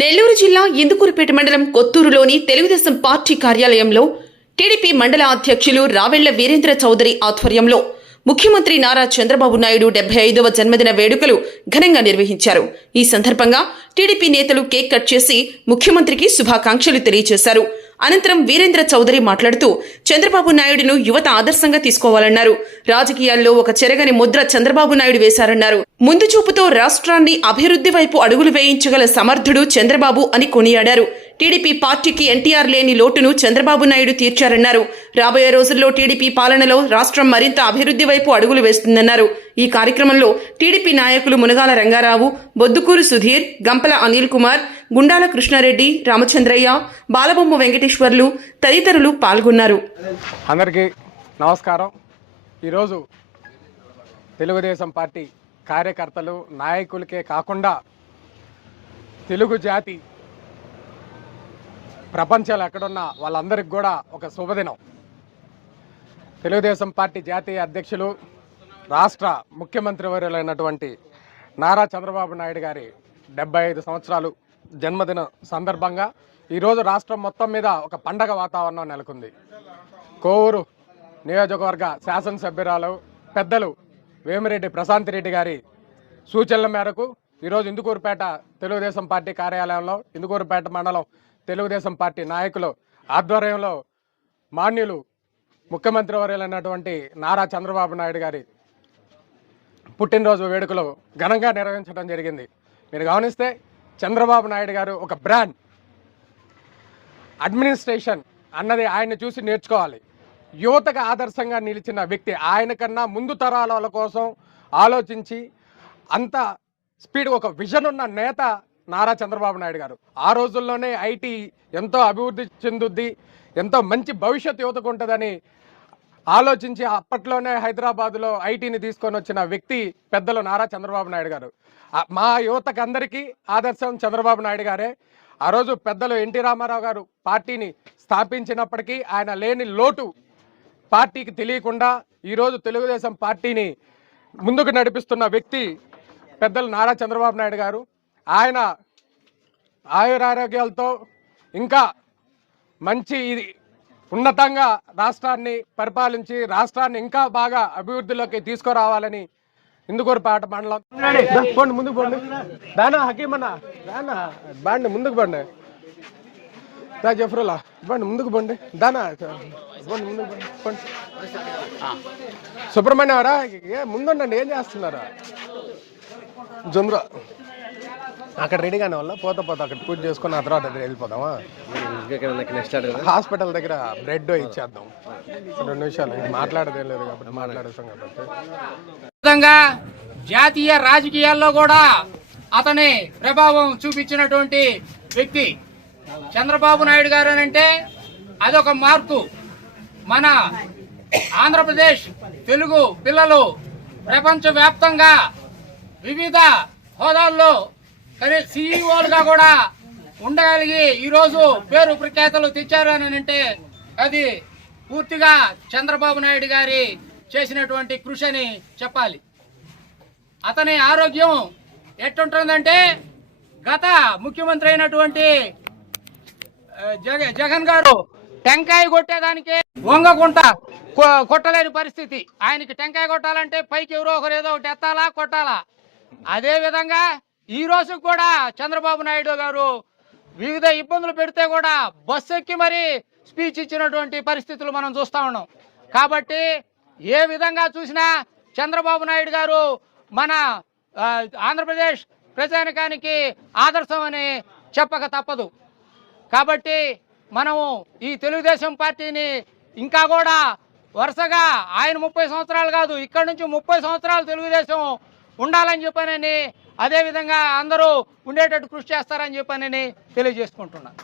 నెల్లూరు జిల్లా ఇందుకూరుపేట మండలం కొత్తూరులోని తెలుగుదేశం పార్టీ కార్యాలయంలో టీడీపీ మండల అధ్యక్షులు రావెళ్ళ వీరేంద్ర చౌదరి ఆధ్వర్యంలో ముఖ్యమంత్రి నారా చంద్రబాబు నాయుడు డెబ్బై ఐదవ జన్మదిన వేడుకలు ఘనంగా నిర్వహించారు. ఈ సందర్భంగా టీడీపీ నేతలు కేక్ కట్ చేసి ముఖ్యమంత్రికి శుభాకాంక్షలు తెలియజేశారు. అనంతరం వీరేంద్ర చౌదరి మాట్లాడుతూ చంద్రబాబు నాయుడును యువత ఆదర్శంగా తీసుకోవాలన్నారు. రాజకీయాల్లో ఒక చెరగని ముద్ర చంద్రబాబు నాయుడు వేశారన్నారు. ముందు చూపుతో రాష్ట్రాన్ని అభివృద్ధి వైపు అడుగులు వేయించగల సమర్థుడు చంద్రబాబు అని కొనియాడారు. టీడీపీ పార్టీకి ఎన్టీఆర్ లేని లోటును చంద్రబాబు నాయుడు తీర్చారన్నారు. రాబోయే రోజుల్లో టీడీపీ పాలనలో రాష్ట్రం మరింత అభివృద్ధి వైపు అడుగులు వేస్తుందన్నారు. ఈ కార్యక్రమంలో టీడీపీ నాయకులు మునగాల రంగారావు బొద్దుకూరు సుధీర్ గంపల అనిల్ కుమార్ గుండాల కృష్ణారెడ్డి రామచంద్రయ్య బాలబొమ్మ వెంకటేశ్వర్లు తదితరులు పాల్గొన్నారు. అందరికీ నమస్కారం. ఈరోజు తెలుగుదేశం పార్టీ కార్యకర్తలు నాయకులకే కాకుండా తెలుగు జాతి ప్రపంచంలో ఎక్కడున్న వాళ్ళందరికీ కూడా ఒక శుభదినం. తెలుగుదేశం పార్టీ జాతీయ అధ్యక్షులు రాష్ట్ర ముఖ్యమంత్రి వర్యులైనటువంటి నారా చంద్రబాబు నాయుడు గారి డెబ్బై ఐదు సంవత్సరాలు జన్మదిన సందర్భంగా ఈరోజు రాష్ట్రం మొత్తం మీద ఒక పండగ వాతావరణం నెలకొంది. కోవూరు నియోజకవర్గ శాసనసభ్యురాలు పెద్దలు వేమిరెడ్డి ప్రశాంత్ రెడ్డి గారి సూచనల మేరకు ఈరోజు ఇందుకూరుపేట తెలుగుదేశం పార్టీ కార్యాలయంలో ఇందుకూరుపేట మండలం తెలుగుదేశం పార్టీ నాయకులు ఆధ్వర్యంలో మాన్యులు ముఖ్యమంత్రి వర్యులైనటువంటి నారా చంద్రబాబు నాయుడు గారి పుట్టినరోజు వేడుకలు ఘనంగా నిర్వహించడం జరిగింది. మీరు గమనిస్తే చంద్రబాబు నాయుడు గారు ఒక బ్రాండ్ అడ్మినిస్ట్రేషన్ అన్నది ఆయన్ని చూసి నేర్చుకోవాలి. యువతకు ఆదర్శంగా నిలిచిన వ్యక్తి ఆయన కన్నా ముందు తరాల కోసం ఆలోచించి అంత స్పీడ్ ఒక విజన్ ఉన్న నేత నారా చంద్రబాబు నాయుడు గారు. ఆ రోజుల్లోనే ఐటీ ఎంతో అభివృద్ధి చెందుద్ది ఎంతో మంచి భవిష్యత్ యువతకు ఉంటుందని ఆలోచించి అప్పట్లోనే హైదరాబాద్లో ఐటీని తీసుకొని వచ్చిన వ్యక్తి పెద్దలు నారా చంద్రబాబు నాయుడు గారు. మా యువతకు అందరికీ ఆదర్శం చంద్రబాబు నాయుడు గారే. ఆ రోజు పెద్దలు ఎన్టీ రామారావు గారు పార్టీని స్థాపించినప్పటికీ ఆయన లేని లోటు పార్టీకి తెలియకుండా ఈరోజు తెలుగుదేశం పార్టీని ముందుకు నడిపిస్తున్న వ్యక్తి పెద్దలు నారా చంద్రబాబు నాయుడు గారు. ఆయన ఆయురారోగ్యాలతో ఇంకా మంచి ఇది ఉన్నతంగా రాష్ట్రాన్ని పరిపాలించి రాష్ట్రాన్ని ఇంకా బాగా అభివృద్ధిలోకి తీసుకురావాలని ఇందుకూరుపేట మండలం. పోండి ముందుకు పోండి. దానా హకీమన్నా దానా బాండి ముందుకు బండి దా జఫరుల్లా బండి ముందుకు బండి దానా బండి ముందుకు బండి పోండి. ఏ ముందుండండి ఏం చేస్తున్నారా? జుంద్ర. అక్కడ రెడీగానే వల్ల పోతా పోతా అక్కడ పూజ చేసుకుని ఆ తర్వాత అక్కడ వెళ్ళిపోదామా? హాస్పిటల్ దగ్గర బ్రెడ్ ఇచ్చేద్దాం. రెండు నిమిషాలు మాట్లాడదేం లేదు కాబట్టి మాట్లాడేస్తాం కాబట్టి. విధంగా జాతీయ రాజకీయాల్లో కూడా అతని ప్రభావం చూపించినటువంటి వ్యక్తి చంద్రబాబు నాయుడు గారు అని అంటే అదొక మార్కు మన ఆంధ్రప్రదేశ్ తెలుగు పిల్లలు ప్రపంచవ్యాప్తంగా వివిధ హోదాల్లో కానీ సీఈఓలుగా కూడా ఉండగలిగి ఈరోజు పేరు ప్రఖ్యాతలు తెచ్చారు అని అంటే అది పూర్తిగా చంద్రబాబు నాయుడు గారి చేసినటువంటి కృషి అని చెప్పాలి. అతని ఆరోగ్యం ఎట్టుంటుందంటే గత ముఖ్యమంత్రి అయినటువంటి జగ జగన్ గారు టెంకాయ కొట్టేదానికి వంగకుంట కొ- కొట్టలేని పరిస్థితి. ఆయనకి టెంకాయ కొట్టాలంటే పైకి ఎవరో ఒకరు ఏదో ఒకటి ఎత్తాలా కొట్టాలా. అదే విధంగా ఈ రోజు కూడా చంద్రబాబు నాయుడు గారు వివిధ ఇబ్బందులు పెడితే కూడా బస్సు ఎక్కి మరి స్పీచ్ ఇచ్చినటువంటి పరిస్థితులు మనం చూస్తా ఉన్నాం. కాబట్టి ఏ విధంగా చూసినా చంద్రబాబు నాయుడు గారు మన ఆంధ్రప్రదేశ్ ప్రజానికానికి ఆదర్శం అని చెప్పక తప్పదు. కాబట్టి మనము ఈ తెలుగుదేశం పార్టీని ఇంకా కూడా వరుసగా ఆయన ముప్పై సంవత్సరాలు కాదు ఇక్కడ నుంచి ముప్పై సంవత్సరాలు తెలుగుదేశం ఉండాలని చెప్పానని అదేవిధంగా అందరూ ఉండేటట్టు కృషి చేస్తారని చెప్పానని తెలియజేసుకుంటున్నాను